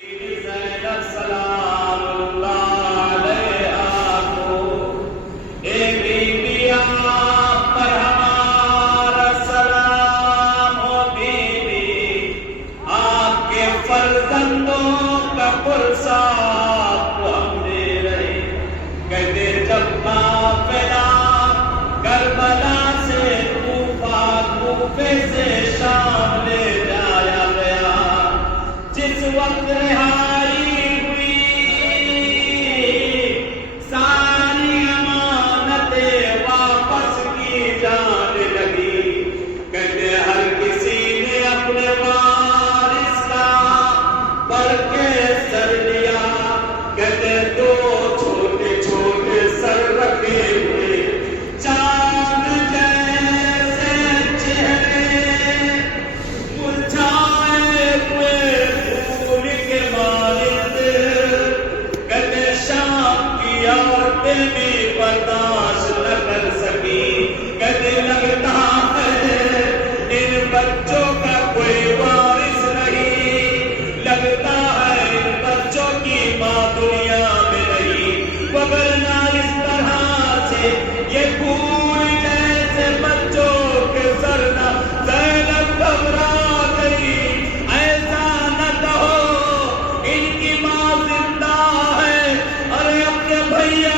زینب سلام اللہ علیہا کو، اے be be آپ پر ہمارا سلام ہو بی بی، آپ کے فرزندوں کا پرسہ آپ کو ہم دے رہے، کہتے جب قافلہ کربلا سے کوفے سے شام لے جایا گیا، جس وقت رہائی ہوئی ساری امانتیں واپس کی جانے لگی، کہتے ہر کسی نے اپنے وارث کا بڑھ کے سر لیا، کہتے دو چھوٹے چھوٹے سر رکھے ہوئے چاند جیسے چہرے مرجھائے ہوئے پھول کے مانند، کہتے شام کی عورتیں بھی برداشت نہ کر سکی، کہتے لگتا ہے ان بچوں کا کوئی وارث نہیں، لگتا ہے ان بچوں کی ماں دنیا میں نہیں، وگرنہ اس طرح سے یہ پھول جیسے بچوں کے سر نہ زینب گھبرا گئی، ایسا نہ کہو ان کی ماں زندہ ہے، ارے اپنے بھیا